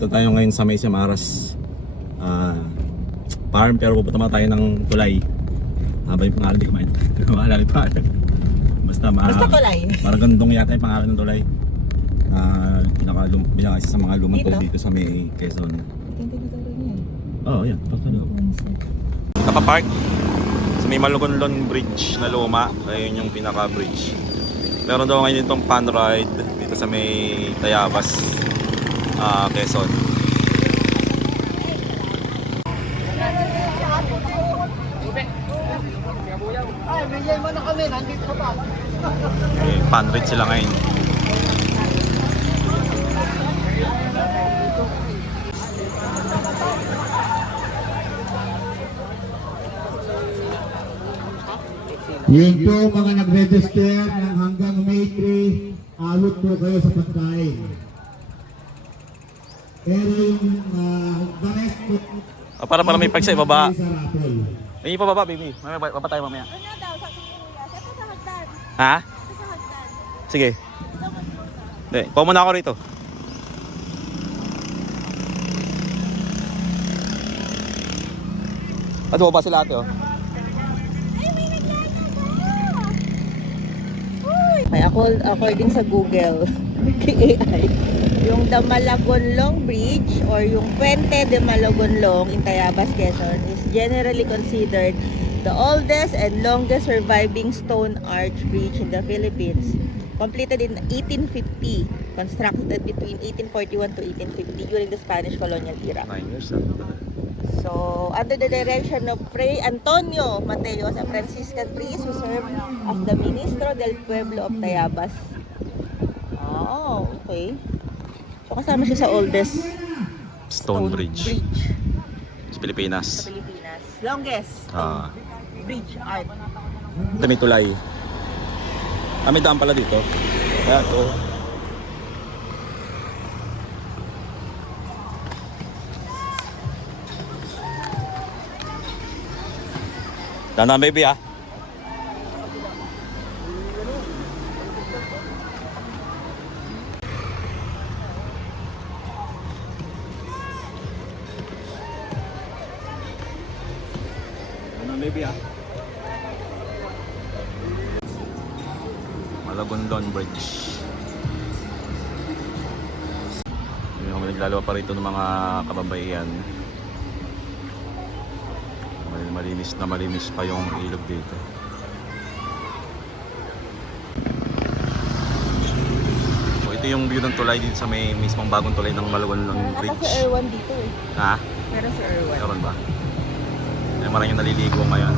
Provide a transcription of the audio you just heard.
Punta tayo ngayon sa May Samaras farm, pero pupunta tayo ng Tulay. Haba yung pangalan, di ko maalala yung pangalan. Basta Tulay. Maragondong yata yung pangalan ng Tulay. Bilang isa sa mga lumang tulay dito sa May Quezon. Oo, yan. Nakapark sa may Malugonlon Bridge na luma. Ayun yung pinaka-bridge. Meron daw ngayon itong pan ride dito sa may Tayabas, Quezon. Ay, bigyan mo na kami, nandito ka pa. Pan ride sila ngayon. Yun po mga nag-register ng hanggang May 3, alot po kayo sa pagkain. Pero yung the rest po, Para may pag sa ibaba. sa raffle. May ibaba, baby. Mamaya pa tayo mamaya. Ano daw, sabi ni Kuya, ito sa hagdan. Ha? Ito sa hagdan. Sige. Hindi, pumunta muna ako rito. At baba sila ate, oh. Okay, according sa Google, AI, yung the Malagonlong Bridge or yung Puente de Malagonlong in Tayabas, Quezon is generally considered the oldest and longest surviving stone arch bridge in the Philippines. Completed in 1850, constructed between 1841 to 1850 during the Spanish colonial era. 9 years. So, under the direction of Fray Antonio Mateos, a Franciscan priest who served as the Ministro del Pueblo of Tayabas. Oh, okay. So, kasama siya sa oldest Stone Bridge. Sa Pilipinas. Sa Pilipinas. Longest stone bridge art. Ito may tulay. May daan pala dito. Kaya ito. Dahan baby, ah. Dahan baby, ah. Malagondon Bridge. May mga naglalawa pa rito ng mga kababaihan. Malinis pa yung ilog dito. So ito yung view ng tulay dito sa may mismong bagong tulay ng Malagonlong Bridge. Meron si Erwan dito eh. Ha? Meron si Erwan. Meron ba? May maraming naliligo ngayon.